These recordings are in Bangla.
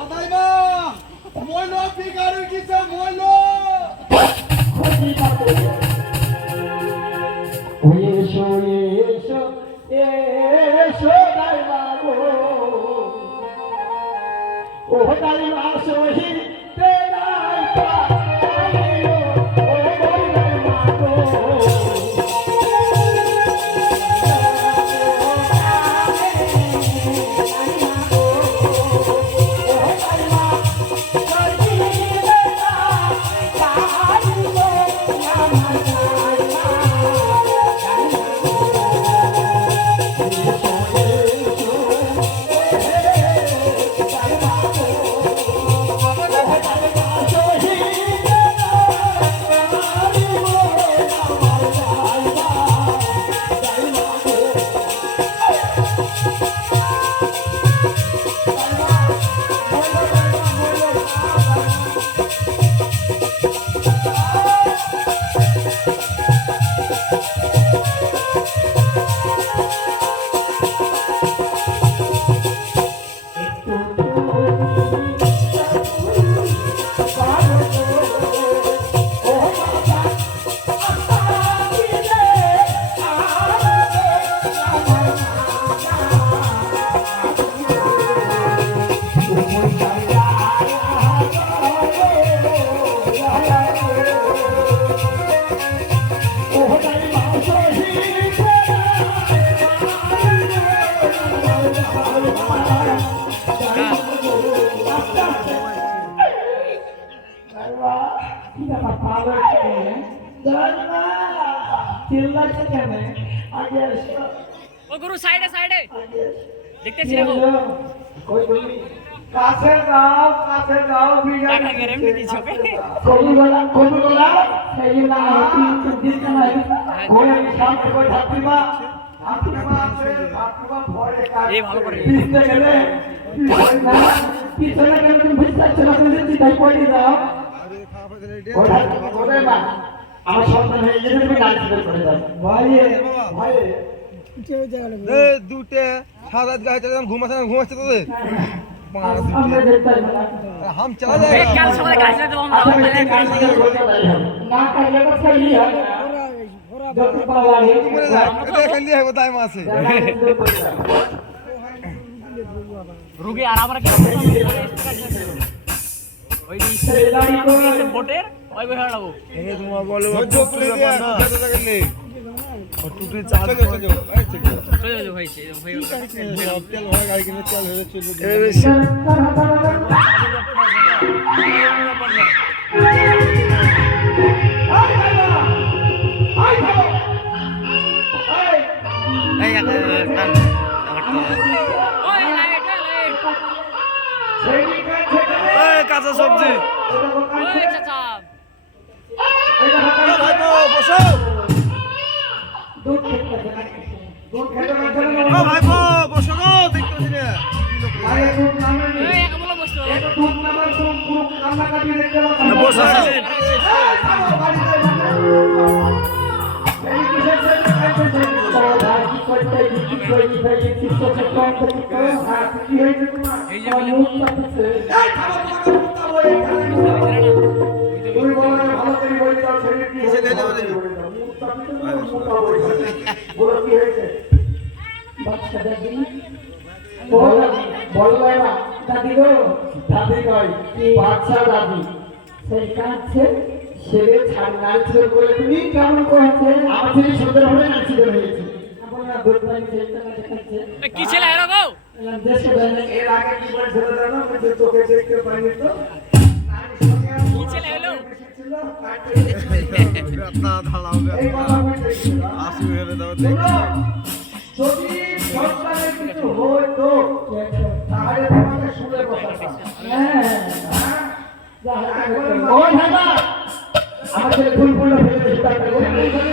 আদাইবা মইল বিগাড়ি কিছে মইল এসো এসো এসো দাইমা গো ও দাইমা সহি তেরাই ও গুরু সাইডে সাইডে। দেখতেছি রে কাছে যাও কাছে যাও টাকা গ্যারান্টি দিছো কবি বলা কবি বলা সেই না। হতি দিন না ওই সামনে কই ঠাকুমা ঠাকুমা আছে ঠাকুমা ভয়ে কাজ এই ভালো করে। পিছনে গেলে পিছনে গেলে। তুমি বুঝতে পারছ না তুমি তাই পড়ে যাও। ওটা ওটা না আমার সন্তান হয়ে গেলে তুমি গাড়ি বের করে দাও ভয়ে ভয়ে এ দুটে সারা রাত গাইতে ঘুমাচ্ছে না ঘুমাচ্ছে তোদের আমরা দেখতে না হাম চলা এই যায় কাল সকালে গাছ লাগাতে বন্ধ আচ্ছা হবে मैं काम नहीं करता ना करने का सही है जब पावा है মরে যায় এটা ওই ভোটের ওই বসে লাগাবো এই তোমা বলে ও টুকরি ও টুকরি চার চলে যাও চলে। যাও ভাই ভাই তেল হয় গাড়ি কিনে তেল হয়ে চলে এই টান ওই লাইট লাইট। কাঁচা সবজি। ভাইপো বসো। গো দেখতেছি না। বসো দাদি গো সেই ছেলে ছাড় বলে তুমি কেমন করেছে আমার ছেলে সুন্দর হবে নাচছিল হয়েছে কি ছেলে এলো গো এর আগে কি বলছিল জানো? যে তোকে দেখতে পাইনি তো। কি ছেলে যদি কিছু তাহলে তোমাকে শুনে হ্যাঁ হ্যাঁ? ছেলে ফুল ফুল ফেলে। ওইখানে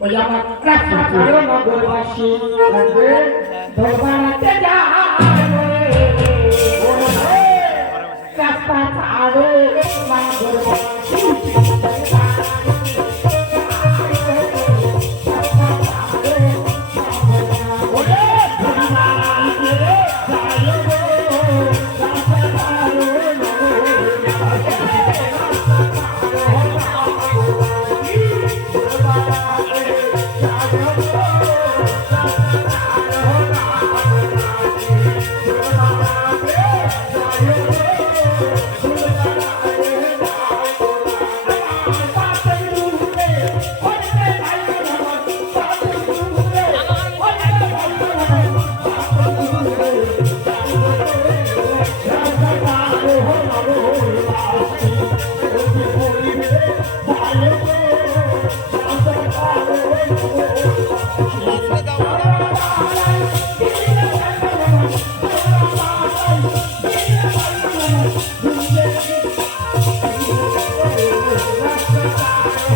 ওই আমার কাছে নগরবাসী দরবারাতে যা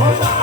Oh,